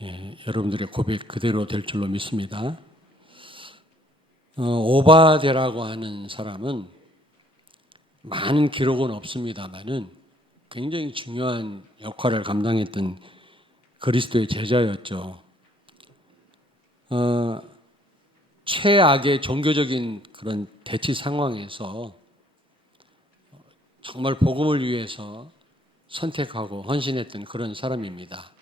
여러분들의 고백 그대로 될 줄로 믿습니다. 오바댜라고 하는 사람은 많은 기록은 없습니다만은 굉장히 중요한 역할을 감당했던 그리스도의 제자였죠. 최악의 종교적인 그런 대치 상황에서 정말 복음을 위해서 선택하고 헌신했던 그런 사람입니다.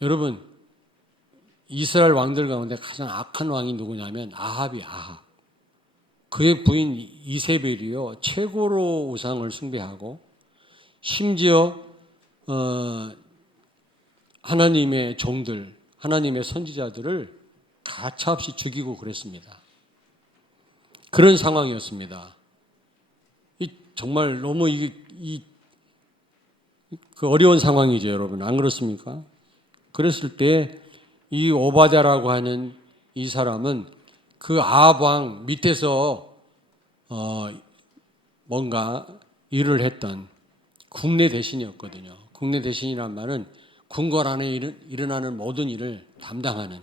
여러분, 이스라엘 왕들 가운데 가장 악한 왕이 누구냐면 아합이 아합. 그의 부인 이세벨이요 최고로 우상을 숭배하고 심지어 하나님의 종들, 하나님의 선지자들을 가차없이 죽이고 그랬습니다. 그런 상황이었습니다. 정말 너무 그 어려운 상황이죠, 여러분. 안 그렇습니까? 그랬을 때 이 오바댜라고 하는 이 사람은 그 아합 왕 밑에서 뭔가 일을 했던 국내 대신이었거든요. 국내 대신이란 말은 궁궐 안에 일어나는 모든 일을 담당하는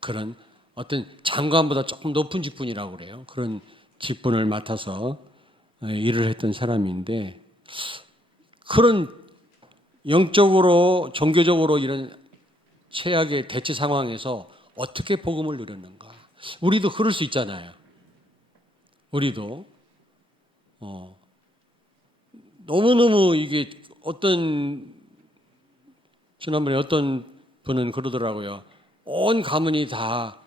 그런 어떤 장관보다 조금 높은 직분이라고 그래요. 그런 직분을 맡아서 일을 했던 사람인데 그런 영적으로 종교적으로 이런 최악의 대치 상황에서 어떻게 복음을 누렸는가? 우리도 그럴 수 있잖아요. 우리도 너무너무 이게 지난번에 어떤 분은 그러더라고요. 온 가문이 다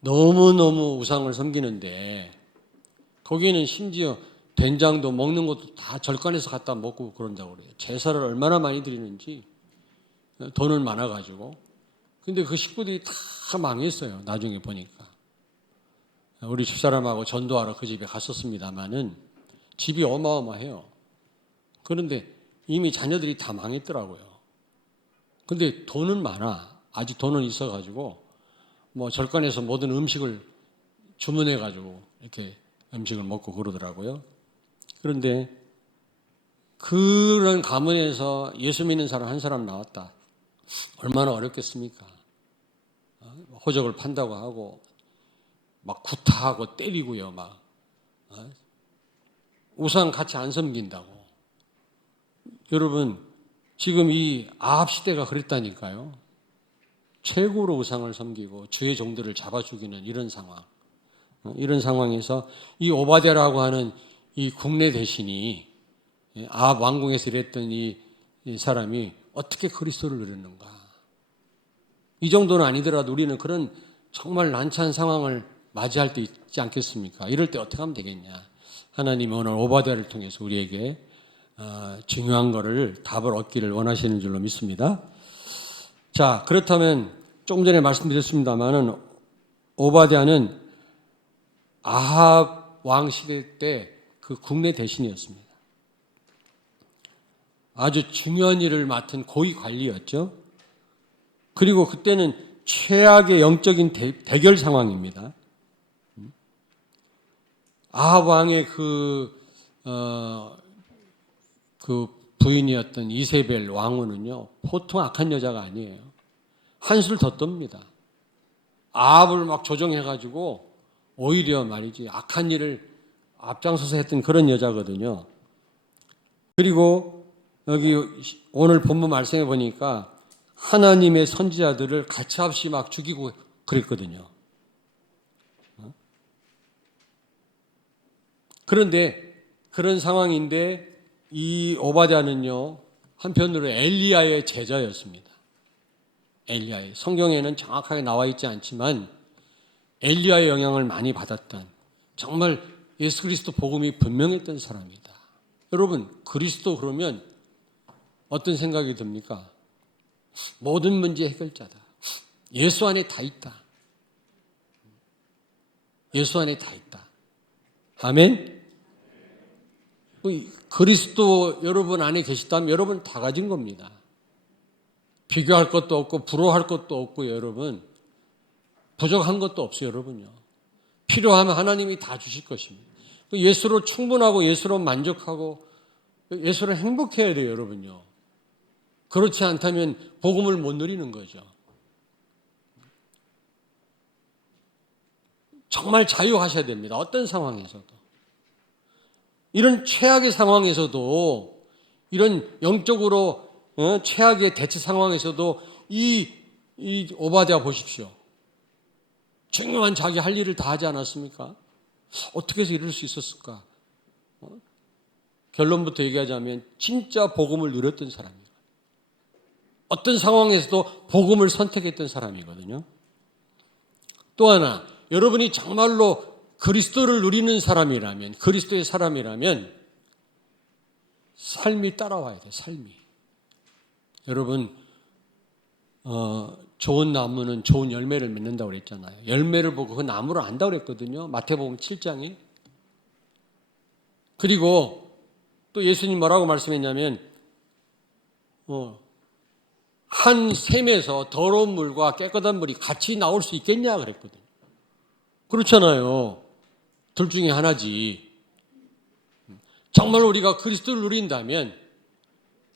너무너무 우상을 섬기는데 거기는 심지어 된장도 먹는 것도 다 절간에서 갖다 먹고 그런다고 그래요. 제사를 얼마나 많이 드리는지 돈은 많아가지고. 근데 그 식구들이 다 망했어요. 나중에 보니까. 우리 집사람하고 전도하러 그 집에 갔었습니다마는 집이 어마어마해요. 그런데 이미 자녀들이 다 망했더라고요. 근데 돈은 많아. 아직 돈은 있어가지고 뭐 절간에서 모든 음식을 주문해가지고 이렇게 음식을 먹고 그러더라고요. 그런데 그런 가문에서 예수 믿는 사람 한 사람 나왔다. 얼마나 어렵겠습니까? 호적을 판다고 하고 막 구타하고 때리고요. 막 우상 같이 안 섬긴다고. 여러분 지금 이 아합 시대가 그랬다니까요. 최고로 우상을 섬기고 주의 종들을 잡아 죽이는 이런 상황. 이런 상황에서 이 오바댜라고 하는 이 국내 대신이 아합 왕궁에서 일했던 이 사람이 어떻게 그리스도를 누렸는가. 이 정도는 아니더라도 우리는 그런 정말 난처한 상황을 맞이할 때 있지 않겠습니까? 이럴 때 어떻게 하면 되겠냐. 하나님이 오늘 오바댜를 통해서 우리에게 중요한 거를 답을 얻기를 원하시는 줄로 믿습니다. 자, 그렇다면 조금 전에 말씀드렸습니다마는 오바댜는 아합 왕 시대 때 그 국내 대신이었습니다. 아주 중요한 일을 맡은 고위 관리였죠. 그리고 그때는 최악의 영적인 대결 상황입니다. 아합 왕의 그 부인이었던 이세벨 왕후는요, 보통 악한 여자가 아니에요. 한술 더 떱니다. 아합을 막 조종해가지고 오히려 말이지 악한 일을 앞장서서 했던 그런 여자거든요. 그리고 여기 오늘 본문 말씀해 보니까 하나님의 선지자들을 가차없이 막 죽이고 그랬거든요. 그런데 그런 상황인데 이 오바댜는요, 한편으로 엘리야의 제자였습니다. 엘리야의, 성경에는 정확하게 나와 있지 않지만 엘리야의 영향을 많이 받았던, 정말 예수 그리스도 복음이 분명했던 사람이다. 여러분, 그리스도 그러면 어떤 생각이 듭니까? 모든 문제 해결자다. 예수 안에 다 있다. 예수 안에 다 있다. 아멘? 그리스도 여러분 안에 계시다면 여러분 다 가진 겁니다. 비교할 것도 없고 부러워할 것도 없고 여러분 부족한 것도 없어요. 여러분요. 필요하면 하나님이 다 주실 것입니다. 예수로 충분하고 예수로 만족하고 예수로 행복해야 돼요. 여러분요. 그렇지 않다면 복음을 못 누리는 거죠. 정말 자유하셔야 됩니다. 어떤 상황에서도. 이런 최악의 상황에서도, 이런 영적으로 최악의 대치 상황에서도 이 오바댜 보십시오. 중요한 자기 할 일을 다 하지 않았습니까? 어떻게 해서 이럴 수 있었을까? 결론부터 얘기하자면 진짜 복음을 누렸던 사람이에요. 어떤 상황에서도 복음을 선택했던 사람이거든요. 또 하나, 여러분이 정말로 그리스도를 누리는 사람이라면, 그리스도의 사람이라면 삶이 따라와야 돼요. 삶이. 여러분, 좋은 나무는 좋은 열매를 맺는다고 그랬잖아요. 열매를 보고 그 나무를 안다고 그랬거든요. 마태복음 7장에. 그리고 또 예수님 뭐라고 말씀했냐면 한 샘에서 더러운 물과 깨끗한 물이 같이 나올 수 있겠냐 그랬거든요. 그렇잖아요. 둘 중에 하나지. 정말 우리가 그리스도를 누린다면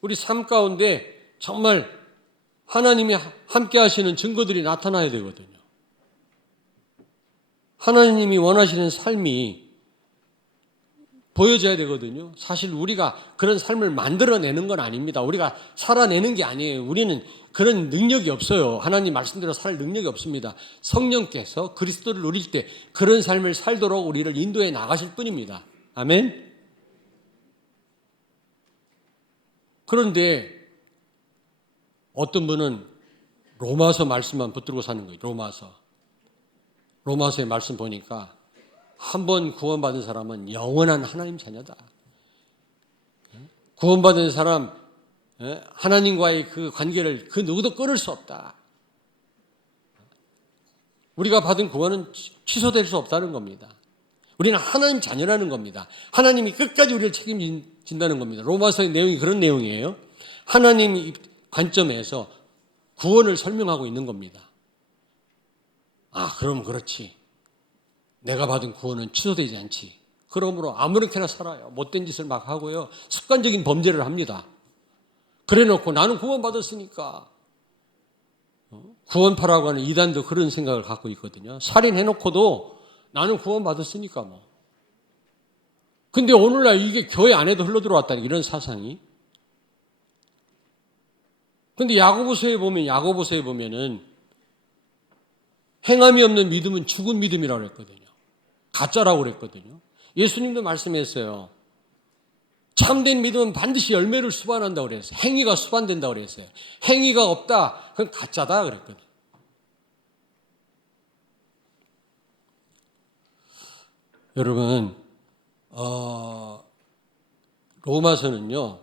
우리 삶 가운데 정말 하나님이 함께 하시는 증거들이 나타나야 되거든요. 하나님이 원하시는 삶이 보여져야 되거든요. 사실 우리가 그런 삶을 만들어내는 건 아닙니다. 우리가 살아내는 게 아니에요. 우리는 그런 능력이 없어요. 하나님 말씀대로 살 능력이 없습니다. 성령께서 그리스도를 누릴 때 그런 삶을 살도록 우리를 인도해 나가실 뿐입니다. 아멘? 그런데 어떤 분은 로마서 말씀만 붙들고 사는 거예요. 로마서의 말씀 보니까 한 번 구원받은 사람은 영원한 하나님 자녀다. 구원받은 사람, 하나님과의 그 관계를 그 누구도 끊을 수 없다. 우리가 받은 구원은 취소될 수 없다는 겁니다. 우리는 하나님 자녀라는 겁니다. 하나님이 끝까지 우리를 책임진다는 겁니다. 로마서의 내용이 그런 내용이에요. 하나님 관점에서 구원을 설명하고 있는 겁니다. 그럼 그렇지. 내가 받은 구원은 취소되지 않지. 그러므로 아무렇게나 살아요. 못된 짓을 막 하고요. 습관적인 범죄를 합니다. 그래 놓고 나는 구원받았으니까. 구원파라고 하는 이단도 그런 생각을 갖고 있거든요. 살인해놓고도 나는 구원받았으니까 뭐. 근데 오늘날 이게 교회 안에도 흘러들어왔다는 이런 사상이. 근데 야고보서에 보면은 행함이 없는 믿음은 죽은 믿음이라고 그랬거든요. 가짜라고 그랬거든요. 예수님도 말씀했어요. 참된 믿음은 반드시 열매를 수반한다고 그랬어요. 행위가 수반된다고 그랬어요. 행위가 없다, 그건 가짜다 그랬거든요. 여러분, 로마서는요,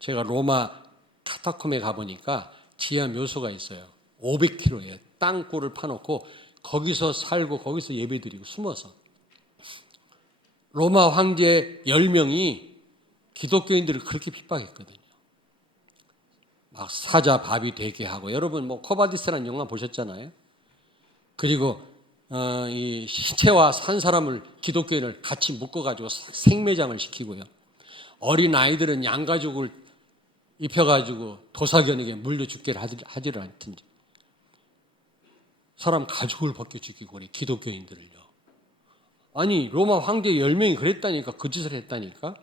제가 로마 카타콤에 가보니까 지하 묘소가 있어요. 500km에 땅굴을 파놓고 거기서 살고 거기서 예배드리고 숨어서. 로마 황제 10명이 기독교인들을 그렇게 핍박했거든요. 막 사자 밥이 되게 하고. 여러분 코바디스라는 영화 보셨잖아요. 그리고 이 시체와 산 사람을 기독교인을 같이 묶어가지고 생매장을 시키고요. 어린 아이들은 양가죽을 입혀가지고 도사견에게 물려 죽게 하지를 않든지. 사람 가죽을 벗겨 죽이고 그래, 기독교인들을요. 아니 로마 황제 10명이 그랬다니까. 그 짓을 했다니까.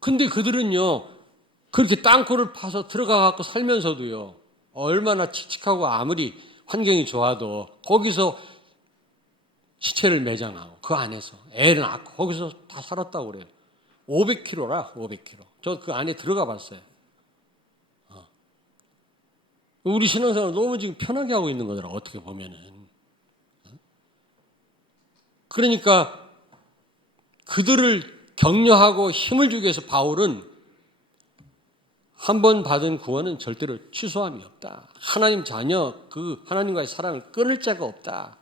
근데 그들은요 그렇게 땅굴을 파서 들어가갖고 살면서도요 얼마나 칙칙하고 아무리 환경이 좋아도 거기서 시체를 매장하고 그 안에서 애를 낳고 거기서 다 살았다고 그래요. 500km라 500km. 저 그 안에 들어가 봤어요. 우리 신앙생활 너무 지금 편하게 하고 있는 거더라, 어떻게 보면은. 그러니까 그들을 격려하고 힘을 주기 위해서 바울은 한 번 받은 구원은 절대로 취소함이 없다. 하나님 자녀, 그 하나님과의 사랑을 끊을 자가 없다.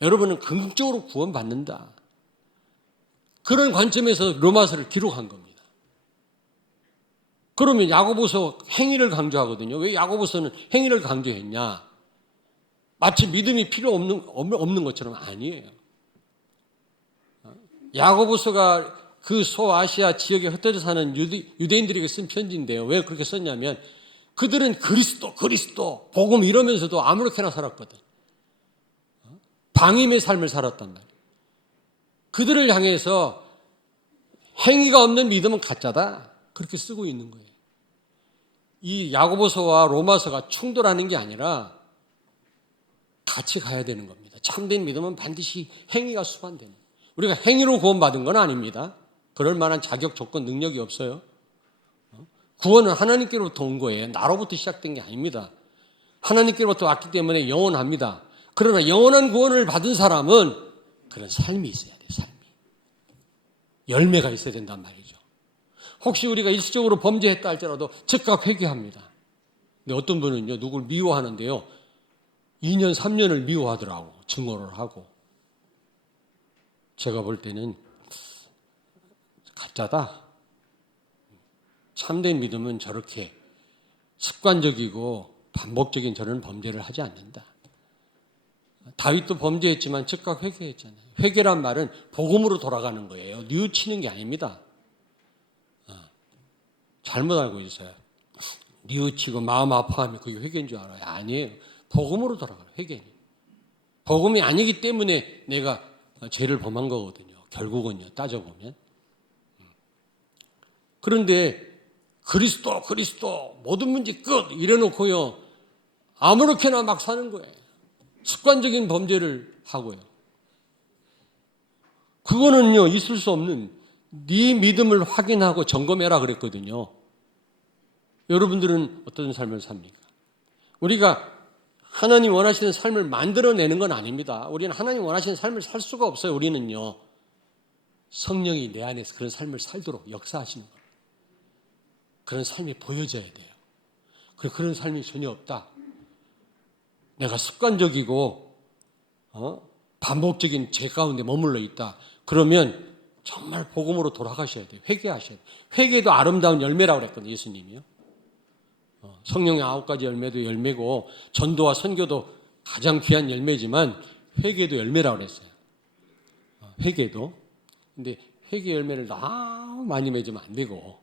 여러분은 긍정적으로 구원받는다. 그런 관점에서 로마서를 기록한 겁니다. 그러면 야고보서 행위를 강조하거든요. 왜 야고보서는 행위를 강조했냐? 마치 믿음이 필요 없는 것처럼. 아니에요. 야고보서가 그 소아시아 지역에 흩어져 사는 유대인들에게 쓴 편지인데요. 왜 그렇게 썼냐면 그들은 그리스도, 복음 이러면서도 아무렇게나 살았거든. 방임의 삶을 살았단 말이에요. 그들을 향해서 행위가 없는 믿음은 가짜다. 그렇게 쓰고 있는 거예요. 이 야고보서와 로마서가 충돌하는 게 아니라 같이 가야 되는 겁니다. 참된 믿음은 반드시 행위가 수반되는 거예요. 우리가 행위로 구원받은 건 아닙니다. 그럴 만한 자격, 조건, 능력이 없어요. 구원은 하나님께로부터 온 거예요. 나로부터 시작된 게 아닙니다. 하나님께로부터 왔기 때문에 영원합니다. 그러나 영원한 구원을 받은 사람은 그런 삶이 있어야 돼요. 삶이. 열매가 있어야 된단 말이죠. 혹시 우리가 일시적으로 범죄했다 할지라도 즉각 회개합니다. 근데 어떤 분은요, 누굴 미워하는데요, 2년, 3년을 미워하더라고. 증오를 하고. 제가 볼 때는 가짜다. 참된 믿음은 저렇게 습관적이고 반복적인 저런 범죄를 하지 않는다. 다윗도 범죄했지만 즉각 회개했잖아요. 회개란 말은 복음으로 돌아가는 거예요. 뉘우치는 게 아닙니다. 잘못 알고 있어요. 뉘우치고 마음 아파하면 그게 회개인 줄 알아요. 아니에요. 복음으로 돌아가요. 회개는. 복음이 아니기 때문에 내가 죄를 범한 거거든요. 결국은요. 따져보면. 그런데 그리스도 모든 문제 끝 이래놓고요. 아무렇게나 막 사는 거예요. 습관적인 범죄를 하고요. 그거는요. 있을 수 없는 네 믿음을 확인하고 점검해라 그랬거든요. 여러분들은 어떤 삶을 삽니까? 우리가 하나님 원하시는 삶을 만들어내는 건 아닙니다. 우리는 하나님 원하시는 삶을 살 수가 없어요. 우리는요. 성령이 내 안에서 그런 삶을 살도록 역사하시는 겁니다. 그런 삶이 보여져야 돼요. 그런 삶이 전혀 없다. 내가 습관적이고 반복적인 죄 가운데 머물러 있다. 그러면 정말 복음으로 돌아가셔야 돼요. 회개하셔야 돼요. 회개도 아름다운 열매라고 그랬거든요. 예수님이요. 성령의 9가지 열매도 열매고 전도와 선교도 가장 귀한 열매지만 회개도 열매라고 그랬어요. 회개도. 근데 회개 열매를 너무 많이 맺으면 안 되고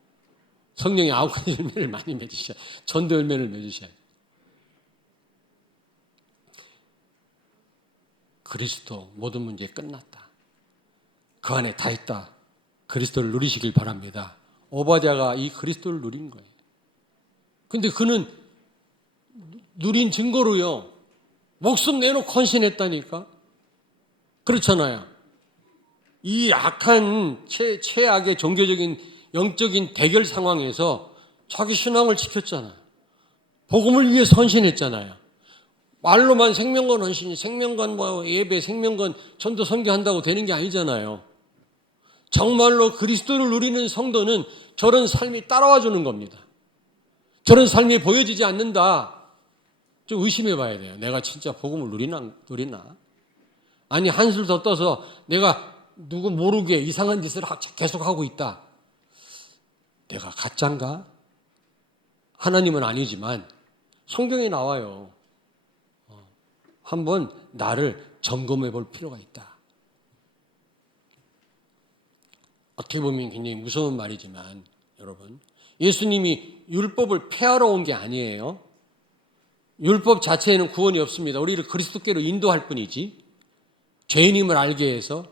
성령의 9가지 열매를 많이 맺으셔야 전도 열매를 맺으셔야 돼요. 그리스도 모든 문제 끝났다. 그 안에 다 있다. 그리스도를 누리시길 바랍니다. 오바댜가 이 그리스도를 누린 거예요. 근데 그는 누린 증거로요. 목숨 내놓고 헌신했다니까. 그렇잖아요. 이 악한 최악의 종교적인 영적인 대결 상황에서 자기 신앙을 지켰잖아요. 복음을 위해서 헌신했잖아요. 말로만 생명건 헌신이 생명건 예배 생명건 전도 선교한다고 되는 게 아니잖아요. 정말로 그리스도를 누리는 성도는 저런 삶이 따라와 주는 겁니다. 저런 삶이 보여지지 않는다. 좀 의심해 봐야 돼요. 내가 진짜 복음을 누리나? 아니 한술 더 떠서 내가 누구 모르게 이상한 짓을 계속하고 있다. 내가 가짜인가? 하나님은 아니지만 성경에 나와요. 한번 나를 점검해 볼 필요가 있다. 어떻게 보면 굉장히 무서운 말이지만 여러분 예수님이 율법을 폐하러 온 게 아니에요. 율법 자체에는 구원이 없습니다. 우리를 그리스도께로 인도할 뿐이지 죄인임을 알게 해서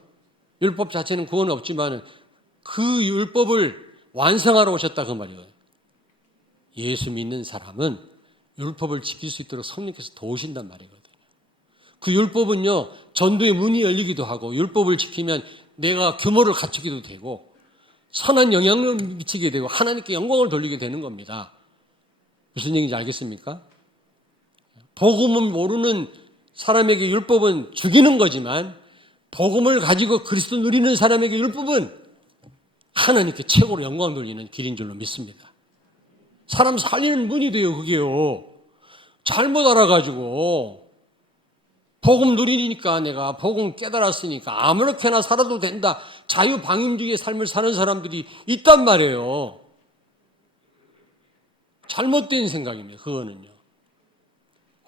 율법 자체는 구원이 없지만 그 율법을 완성하러 오셨다 그 말이에요. 예수 믿는 사람은 율법을 지킬 수 있도록 성령께서 도우신단 말이거든요. 그 율법은요 전도의 문이 열리기도 하고 율법을 지키면 내가 규모를 갖추기도 되고 선한 영향력을 미치게 되고 하나님께 영광을 돌리게 되는 겁니다. 무슨 얘기인지 알겠습니까? 복음을 모르는 사람에게 율법은 죽이는 거지만 복음을 가지고 그리스도 누리는 사람에게 율법은 하나님께 최고로 영광 돌리는 길인 줄로 믿습니다. 사람 살리는 문이 돼요. 그게요. 잘못 알아가지고 복음 누리니까 내가 복음 깨달았으니까 아무렇게나 살아도 된다. 자유방임주의의 삶을 사는 사람들이 있단 말이에요. 잘못된 생각입니다. 그거는요.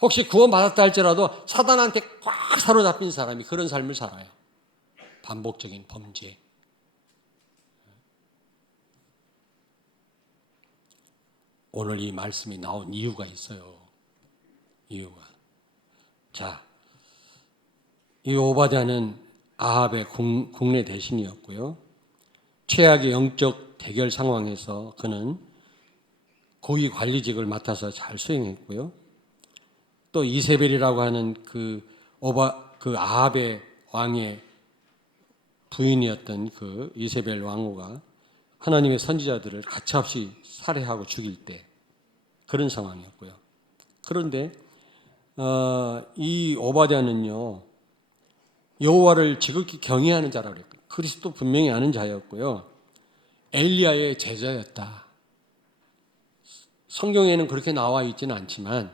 혹시 구원받았다 할지라도 사단한테 꽉 사로잡힌 사람이 그런 삶을 살아요. 반복적인 범죄. 오늘 이 말씀이 나온 이유가 있어요. 이유가. 자, 이 오바댜는 아합의 국내 대신이었고요. 최악의 영적 대결 상황에서 그는 고위 관리직을 맡아서 잘 수행했고요. 또 이세벨이라고 하는 그 아합의 왕의 부인이었던 그 이세벨 왕후가 하나님의 선지자들을 가차없이 살해하고 죽일 때 그런 상황이었고요. 그런데 이 오바댜는요, 여호와를 지극히 경외하는 자라고 그랬고 그리스도 분명히 아는 자였고요. 엘리야의 제자였다. 성경에는 그렇게 나와 있지는 않지만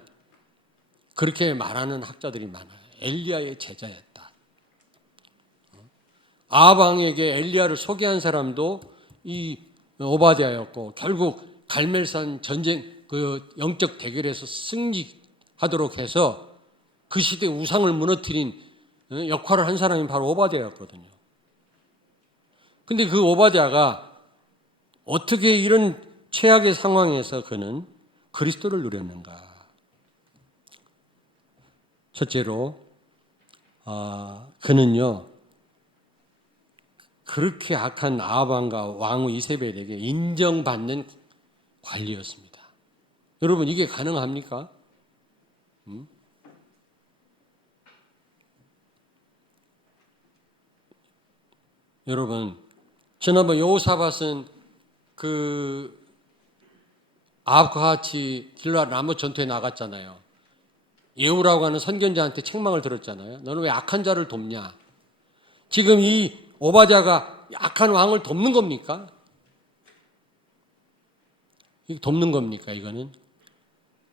그렇게 말하는 학자들이 많아요. 엘리야의 제자였다. 아합 왕에게 엘리야를 소개한 사람도 이 오바댜였고 결국 갈멜산 전쟁 그 영적 대결에서 승리하도록 해서 그 시대 우상을 무너뜨린 역할을 한 사람이 바로 오바댜였거든요. 근데 그 오바댜가 어떻게 이런 최악의 상황에서 그는 그리스도를 누렸는가? 첫째로 그는요 그렇게 악한 아합 왕과 왕후 이세벨에게 인정받는 관리였습니다. 여러분 이게 가능합니까? 여러분 지난번 여호사밧은 그 아합과 같이 길르앗 라못 전투에 나갔잖아요. 예후라고 하는 선견자한테 책망을 들었잖아요. 너는 왜 악한 자를 돕냐? 지금 이 오바댜가 악한 왕을 돕는 겁니까? 돕는 겁니까? 이거는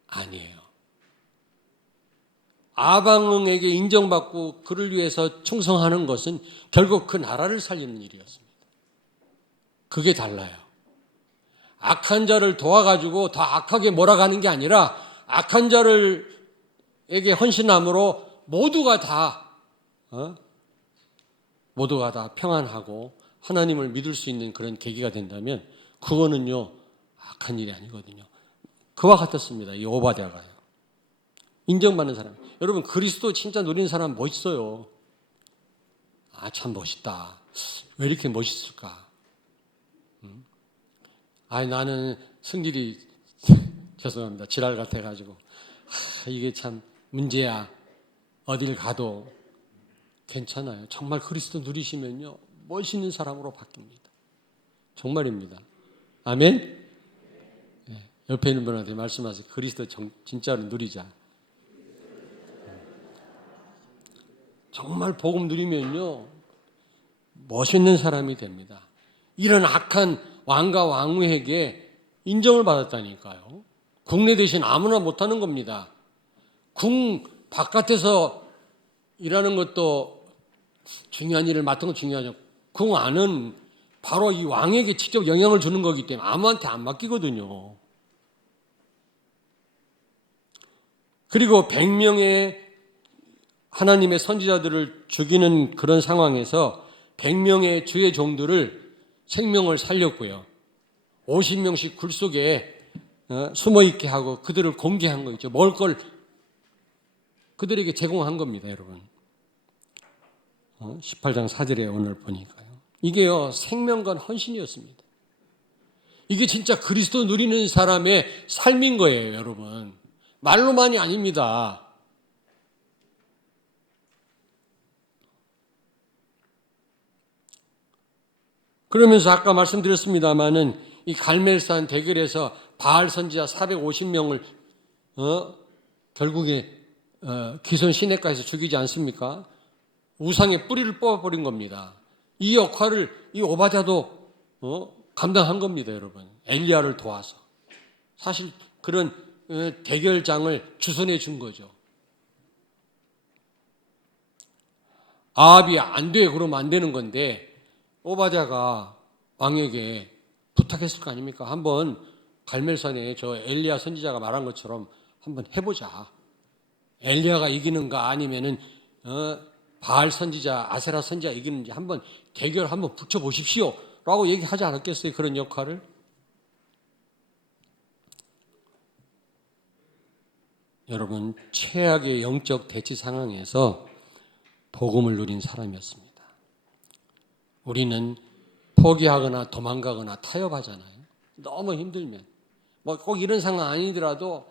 아니에요. 아합 왕에게 인정받고 그를 위해서 충성하는 것은 결국 그 나라를 살리는 일이었습니다. 그게 달라요. 악한 자를 도와가지고 더 악하게 몰아가는 게 아니라 악한 자를에게 헌신함으로 모두가 다 평안하고 하나님을 믿을 수 있는 그런 계기가 된다면 그거는요 악한 일이 아니거든요. 그와 같았습니다. 이 오바댜가요. 인정받는 사람. 여러분 그리스도 진짜 누리는 사람 멋있어요. 참 멋있다. 왜 이렇게 멋있을까? 나는 성질이 죄송합니다. 지랄 같아가지고 이게 참 문제야. 어딜 가도 괜찮아요. 정말 그리스도 누리시면요 멋있는 사람으로 바뀝니다. 정말입니다. 아멘. 네, 옆에 있는 분한테 말씀하세요. 그리스도 진짜로 누리자. 정말 복음 누리면요 멋있는 사람이 됩니다. 이런 악한 왕과 왕후에게 인정을 받았다니까요. 국내 대신 아무나 못하는 겁니다. 궁 바깥에서 일하는 것도 중요한 일을 맡은 건 중요하죠. 궁 안은 바로 이 왕에게 직접 영향을 주는 거기 때문에 아무한테 안 맡기거든요. 그리고 100명의 하나님의 선지자들을 죽이는 그런 상황에서 100명의 주의 종들을 생명을 살렸고요. 50명씩 굴 속에 숨어있게 하고 그들을 공개한 거 있죠. 먹을 걸 그들에게 제공한 겁니다, 여러분. 18장 4절에 오늘 보니까요. 이게요, 생명과 헌신이었습니다. 이게 진짜 그리스도 누리는 사람의 삶인 거예요, 여러분. 말로만이 아닙니다. 그러면서 아까 말씀드렸습니다마는 이 갈멜산 대결에서 바알 선지자 450명을 결국에 기손 시내가에서 죽이지 않습니까? 우상의 뿌리를 뽑아버린 겁니다. 이 역할을 이 오바댜도 감당한 겁니다, 여러분. 엘리야를 도와서. 사실 그런 대결장을 주선해 준 거죠. 아합이 안 돼, 그러면 안 되는 건데 오바댜가 왕에게 부탁했을 거 아닙니까? 한번 갈멜산에 저 엘리야 선지자가 말한 것처럼 한번 해보자. 엘리야가 이기는가 아니면은 바알 선지자, 아세라 선지자 이기는지 한번 대결 한번 붙여보십시오 라고 얘기하지 않았겠어요? 그런 역할을. 여러분 최악의 영적 대치 상황에서 복음을 누린 사람이었습니다. 우리는 포기하거나 도망가거나 타협하잖아요. 너무 힘들면. 뭐 꼭 이런 상황 아니더라도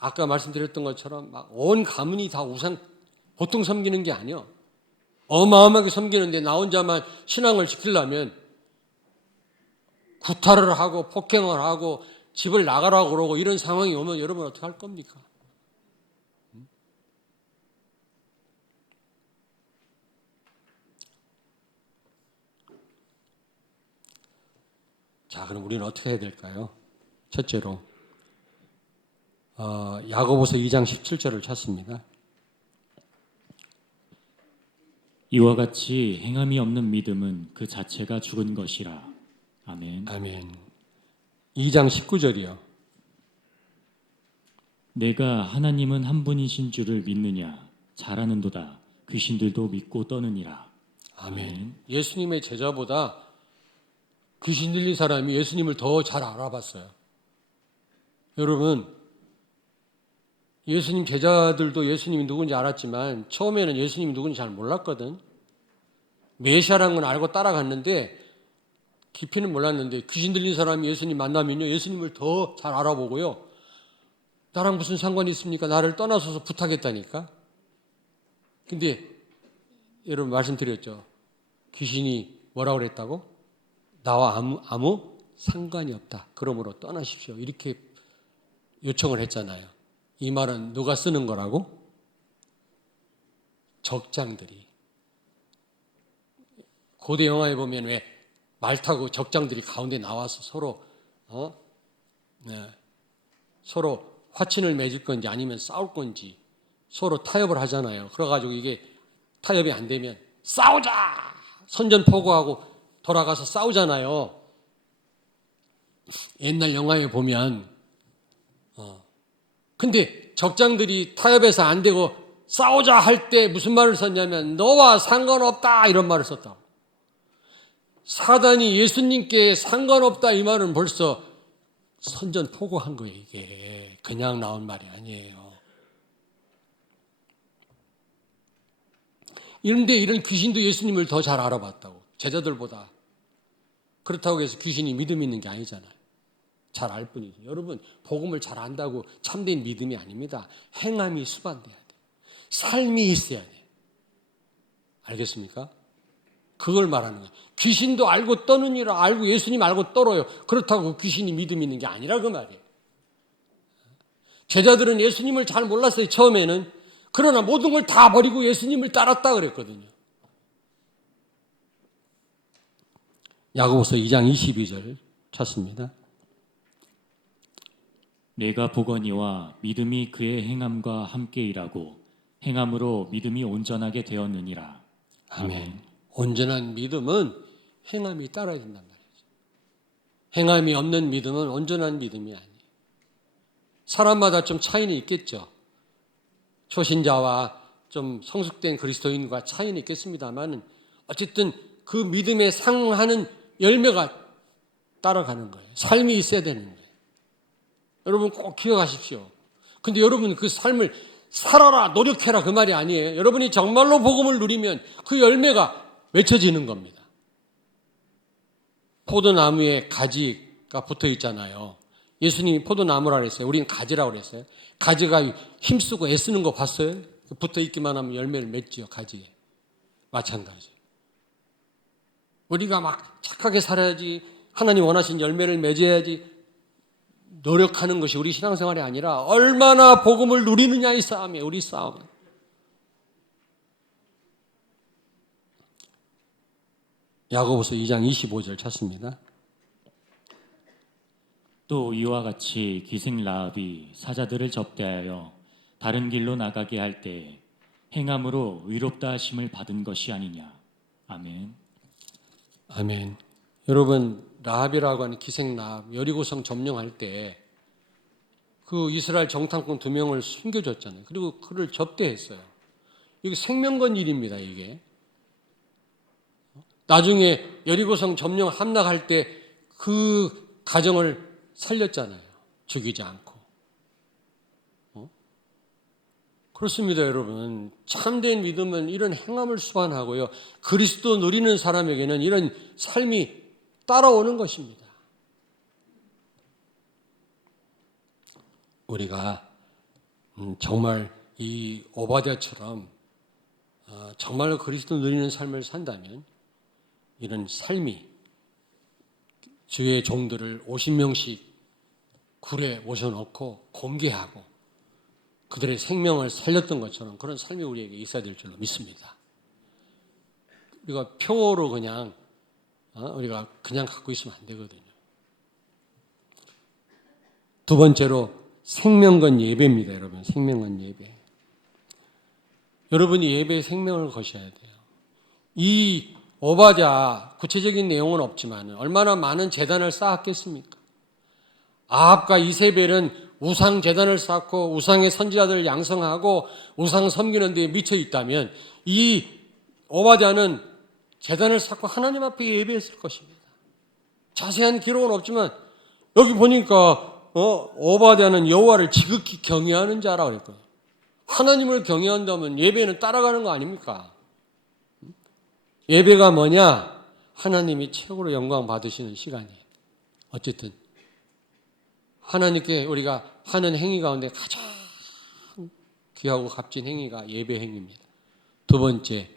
아까 말씀드렸던 것처럼 막 온 가문이 다 우상 보통 섬기는 게 아니요. 어마어마하게 섬기는데 나 혼자만 신앙을 지키려면 구타를 하고 폭행을 하고 집을 나가라고 그러고 이런 상황이 오면 여러분 어떻게 할 겁니까? 자, 그럼 우리는 어떻게 해야 될까요? 첫째로 야고보서 2장 17절을 찾습니다. 이와 같이 행함이 없는 믿음은 그 자체가 죽은 것이라. 아멘. 아멘. 2장 19절이요. 내가 하나님은 한 분이신 줄을 믿느냐? 잘하는도다. 귀신들도 믿고 떠느니라. 아멘. 예수님의 제자보다 귀신 들린 사람이 예수님을 더 잘 알아봤어요. 여러분, 예수님 제자들도 예수님이 누군지 알았지만 처음에는 예수님이 누군지 잘 몰랐거든. 메시아라는 건 알고 따라갔는데 깊이는 몰랐는데 귀신 들린 사람이 예수님 만나면요 예수님을 더 잘 알아보고요. 나랑 무슨 상관이 있습니까? 나를 떠나서서 부탁했다니까. 근데 여러분 말씀드렸죠. 귀신이 뭐라고 그랬다고? 나와 아무 상관이 없다. 그러므로 떠나십시오. 이렇게 요청을 했잖아요. 이 말은 누가 쓰는 거라고? 적장들이. 고대 영화에 보면 왜 말 타고 적장들이 가운데 나와서 서로 화친을 맺을 건지 아니면 싸울 건지 서로 타협을 하잖아요. 그래가지고 이게 타협이 안 되면 싸우자! 선전포고하고 돌아가서 싸우잖아요. 옛날 영화에 보면 근데 적장들이 타협해서 안 되고 싸우자 할 때 무슨 말을 썼냐면 너와 상관없다 이런 말을 썼다. 사단이 예수님께 상관없다 이 말은 벌써 선전포고한 거예요. 이게 그냥 나온 말이 아니에요. 이런데 이런 귀신도 예수님을 더 잘 알아봤다고. 제자들보다. 그렇다고 해서 귀신이 믿음 있는 게 아니잖아요. 잘 알 뿐이죠. 여러분 복음을 잘 안다고 참된 믿음이 아닙니다. 행함이 수반돼야 돼요. 삶이 있어야 돼요. 알겠습니까? 그걸 말하는 거예요. 귀신도 알고 떠느니라. 알고 예수님 알고 떨어요. 그렇다고 귀신이 믿음 있는 게 아니라 그 말이에요. 제자들은 예수님을 잘 몰랐어요. 처음에는. 그러나 모든 걸 다 버리고 예수님을 따랐다 그랬거든요. 야고보서 2장 22절 찾습니다. 내가 보거니와 믿음이 그의 행함과 함께 일하고 행함으로 믿음이 온전하게 되었느니라. 아멘. 온전한 믿음은 행함이 따라야 된단 말이죠. 행함이 없는 믿음은 온전한 믿음이 아니에요. 사람마다 좀 차이는 있겠죠. 초신자와 좀 성숙된 그리스도인과 차이는 있겠습니다만 어쨌든 그 믿음에 상하는 열매가 따라가는 거예요. 삶이 있어야 되는 거예요. 여러분 꼭 기억하십시오. 근데 여러분 그 삶을 살아라, 노력해라 그 말이 아니에요. 여러분이 정말로 복음을 누리면 그 열매가 맺혀지는 겁니다. 포도나무에 가지가 붙어 있잖아요. 예수님이 포도나무라 그랬어요. 우리는 가지라고 그랬어요. 가지가 힘쓰고 애쓰는 거 봤어요? 붙어 있기만 하면 열매를 맺지요, 가지에. 마찬가지. 우리가 막 착하게 살아야지, 하나님 원하신 열매를 맺어야지 노력하는 것이 우리 신앙생활이 아니라 얼마나 복음을 누리느냐 이 싸움이에요, 우리 싸움은. 야고보서 2장 25절 찾습니다. 또 이와 같이 기생 라합이 사자들을 접대하여 다른 길로 나가게 할 때 행함으로 의롭다 하심을 받은 것이 아니냐. 아멘. 아멘. 여러분 라합이라고 하는 기생 라합 여리고성 점령할 때 그 이스라엘 정탐꾼 2명을 숨겨줬잖아요. 그리고 그를 접대했어요. 이게 생명건 일입니다. 이게. 나중에 여리고성 점령 함락할 때 그 가정을 살렸잖아요. 죽이지 않고. 그렇습니다, 여러분. 참된 믿음은 이런 행함을 수반하고요. 그리스도 누리는 사람에게는 이런 삶이 따라오는 것입니다. 우리가 정말 이 오바댜처럼 정말로 그리스도 누리는 삶을 산다면 이런 삶이 주의 종들을 50명씩 굴에 모셔놓고 공개하고 그들의 생명을 살렸던 것처럼 그런 삶이 우리에게 있어야 될 줄로 믿습니다. 우리가 표로 그냥 우리가 그냥 갖고 있으면 안 되거든요. 두 번째로 생명건 예배입니다, 여러분. 생명건 예배. 여러분이 예배에 생명을 거셔야 돼요. 이 오바댜 구체적인 내용은 없지만 얼마나 많은 제단을 쌓았겠습니까? 아합과 이세벨은 우상 제단을 쌓고 우상의 선지자들을 양성하고 우상 섬기는 데에 미쳐 있다면 이 오바댜는 제단을 쌓고 하나님 앞에 예배했을 것입니다. 자세한 기록은 없지만 여기 보니까 오바댜는 여호와를 지극히 경외하는 자라 그랬거든요. 하나님을 경외한다면 예배는 따라가는 거 아닙니까? 예배가 뭐냐? 하나님이 최고로 영광 받으시는 시간이에요. 어쨌든 하나님께 우리가 하는 행위 가운데 가장 귀하고 값진 행위가 예배 행위입니다. 두 번째,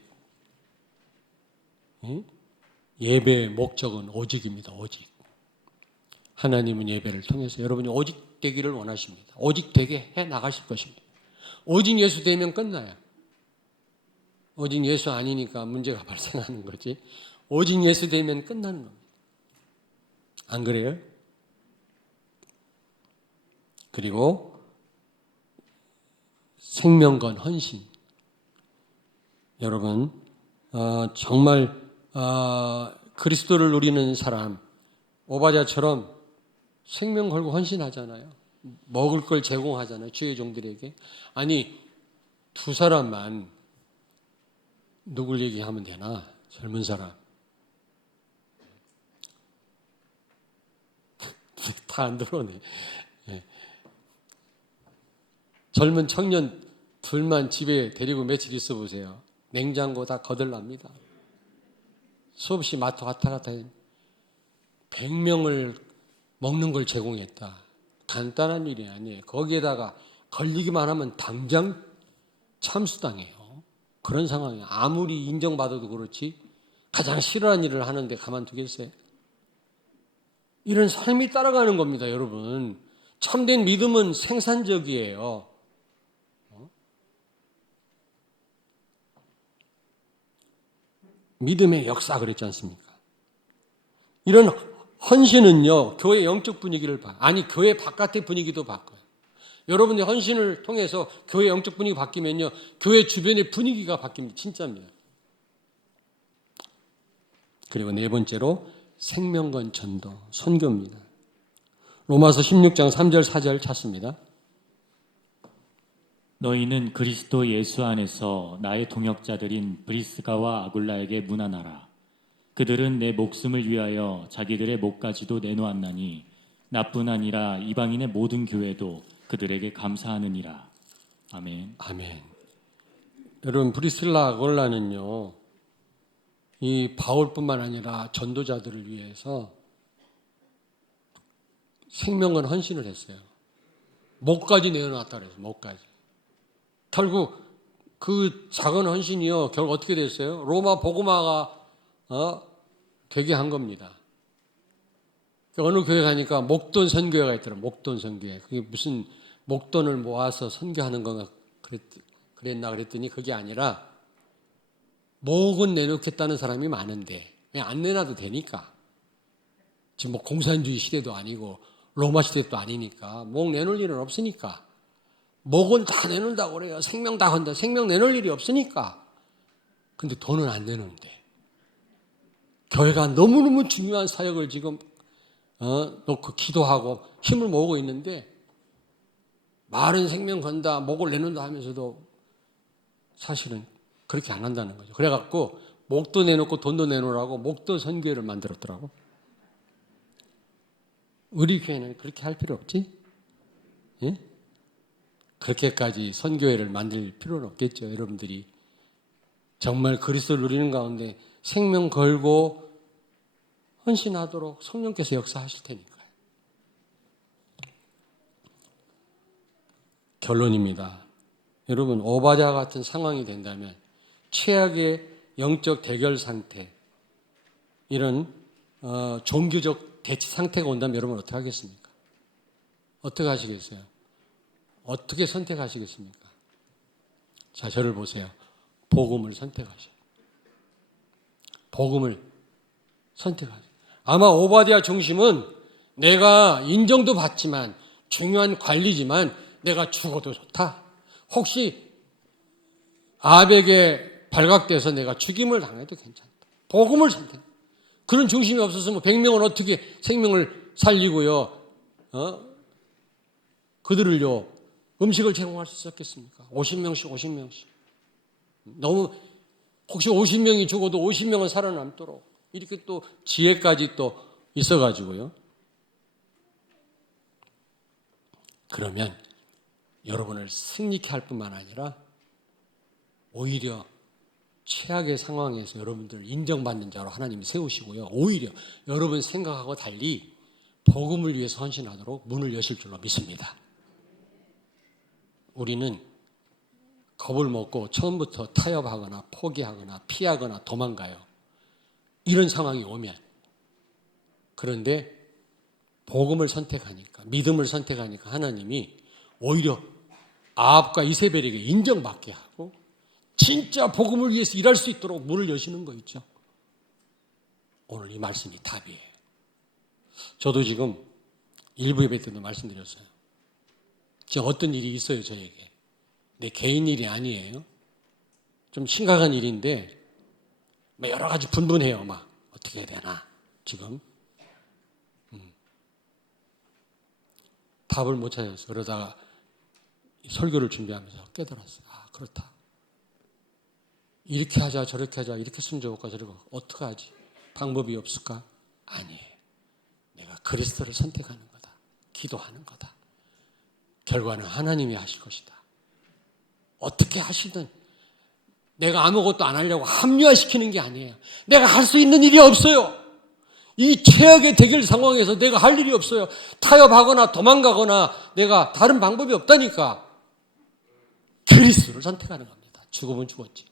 예배의 목적은 오직입니다. 오직. 하나님은 예배를 통해서 여러분이 오직 되기를 원하십니다. 오직 되게 해 나가실 것입니다. 오직 예수 되면 끝나요. 오직 예수 아니니까 문제가 발생하는 거지. 오직 예수 되면 끝나는 겁니다. 안 그래요? 그리고 생명건 헌신. 여러분 정말 그리스도를 누리는 사람 오바댜처럼 생명 걸고 헌신하잖아요. 먹을 걸 제공하잖아요. 주의 종들에게. 아니 두 사람만 누굴 얘기하면 되나? 젊은 사람. 다 안 들어오네. 네. 젊은 청년 둘만 집에 데리고 며칠 있어 보세요. 냉장고 다 거들납니다. 수없이 마트 왔다 갔다 해. 100명을 먹는 걸 제공했다. 간단한 일이 아니에요. 거기에다가 걸리기만 하면 당장 참수당해요. 그런 상황이에요. 아무리 인정받아도 그렇지 가장 싫어하는 일을 하는데 가만두겠어요? 이런 삶이 따라가는 겁니다, 여러분. 참된 믿음은 생산적이에요. 믿음의 역사 그랬지 않습니까? 이런 헌신은요, 교회 영적 분위기를 교회 바깥의 분위기도 바꿔요. 여러분의 헌신을 통해서 교회 영적 분위기 바뀌면요, 교회 주변의 분위기가 바뀝니다. 진짜입니다. 그리고 네 번째로 생명건 전도, 선교입니다. 로마서 16장 3절 4절 찾습니다. 너희는 그리스도 예수 안에서 나의 동역자들인 브리스가와 아굴라에게 문안하라. 그들은 내 목숨을 위하여 자기들의 목까지도 내놓았나니 나뿐 아니라 이방인의 모든 교회도 그들에게 감사하느니라. 아멘. 아멘. 여러분 브리스라 아굴라는요, 이 바울뿐만 아니라 전도자들을 위해서 생명건 헌신을 했어요. 목까지 내어놨다 그래서 목까지. 결국 그 작은 헌신이요, 결국 어떻게 됐어요? 로마 복음화가 되게 한 겁니다. 어느 교회 가니까 목돈 선교회가 있더라. 목돈 선교회. 그게 무슨 목돈을 모아서 선교하는 건가 그랬나 그랬더니 그게 아니라 목은 내놓겠다는 사람이 많은데 그냥 안 내놔도 되니까. 지금 뭐 공산주의 시대도 아니고 로마 시대도 아니니까 목 내놓을 일은 없으니까 목은 다 내놓는다고 그래요. 생명 다 건다. 생명 내놓을 일이 없으니까. 근데 돈은 안 내놓는데 교회가 너무너무 중요한 사역을 지금 놓고 기도하고 힘을 모으고 있는데 말은 생명 건다, 목을 내놓는다 하면서도 사실은 그렇게 안 한다는 거죠. 그래갖고 목도 내놓고 돈도 내놓으라고 목도 선교회를 만들었더라고. 우리 교회는 그렇게 할 필요 없지? 예? 그렇게까지 선교회를 만들 필요는 없겠죠. 여러분들이 정말 그리스도를 누리는 가운데 생명 걸고 헌신하도록 성령께서 역사하실 테니까요. 결론입니다. 여러분, 오바댜 같은 상황이 된다면 최악의 영적 대결 상태, 이런 종교적 대치 상태가 온다면 여러분 어떻게 하겠습니까? 어떻게 하시겠어요? 어떻게 선택하시겠습니까? 자, 저를 보세요. 복음을 선택하셔요. 복음을 선택하세요. 아마 오바댜 중심은 내가 인정도 받지만 중요한 관리지만 내가 죽어도 좋다. 혹시 아벡에 발각돼서 내가 죽임을 당해도 괜찮다. 복음을 선택. 그런 중심이 없었으면 100명은 어떻게 생명을 살리고요. 그들을요. 음식을 제공할 수 있었겠습니까? 50명씩. 너무 혹시 50명이 죽어도 50명은 살아남도록 이렇게 또 지혜까지 또 있어가지고요. 그러면 여러분을 승리케 할 뿐만 아니라 오히려 최악의 상황에서 여러분들을 인정받는 자로 하나님이 세우시고요. 오히려 여러분 생각하고 달리 복음을 위해서 헌신하도록 문을 여실 줄로 믿습니다. 우리는 겁을 먹고 처음부터 타협하거나 포기하거나 피하거나 도망가요. 이런 상황이 오면. 그런데 복음을 선택하니까, 믿음을 선택하니까 하나님이 오히려 아합과 이세벨에게 인정받게 하고 진짜 복음을 위해서 일할 수 있도록 문을 여시는 거 있죠. 오늘 이 말씀이 답이에요. 저도 지금 일부 예배 때도 말씀드렸어요. 지금 어떤 일이 있어요, 저에게. 내 개인 일이 아니에요. 좀 심각한 일인데 여러 가지 분분해요. 막 어떻게 해야 되나 지금. 답을 못 찾았어요. 그러다가 설교를 준비하면서 깨달았어요. 아, 그렇다. 이렇게 하자 저렇게 하자 이렇게 쓰면 좋을까 저렇게 어떻게 하지? 방법이 없을까? 아니에요. 내가 그리스도를 선택하는 거다. 기도하는 거다. 결과는 하나님이 하실 것이다. 어떻게 하시든 내가 아무것도 안 하려고 합리화시키는 게 아니에요. 내가 할 수 있는 일이 없어요. 이 최악의 대결 상황에서 내가 할 일이 없어요. 타협하거나 도망가거나 내가 다른 방법이 없다니까. 그리스도를 선택하는 겁니다. 죽으면 죽었지.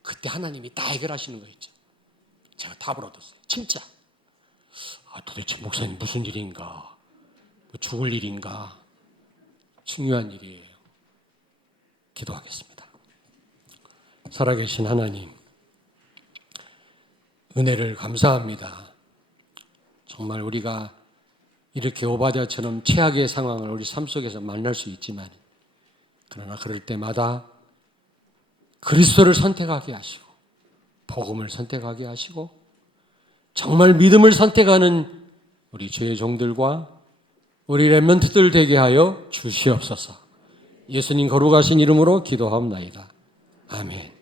그때 하나님이 다 해결하시는 거 있죠. 제가 답을 얻었어요. 진짜. 도대체 목사님 무슨 일인가? 죽을 일인가? 중요한 일이에요. 기도하겠습니다. 살아계신 하나님, 은혜를 감사합니다. 정말 우리가 이렇게 오바댜처럼 최악의 상황을 우리 삶 속에서 만날 수 있지만 그러나 그럴 때마다 그리스도를 선택하게 하시고 복음을 선택하게 하시고 정말 믿음을 선택하는 우리 주의 종들과 우리 렘넌트들 되게 하여 주시옵소서. 예수님 거룩하신 이름으로 기도하옵나이다. 아멘.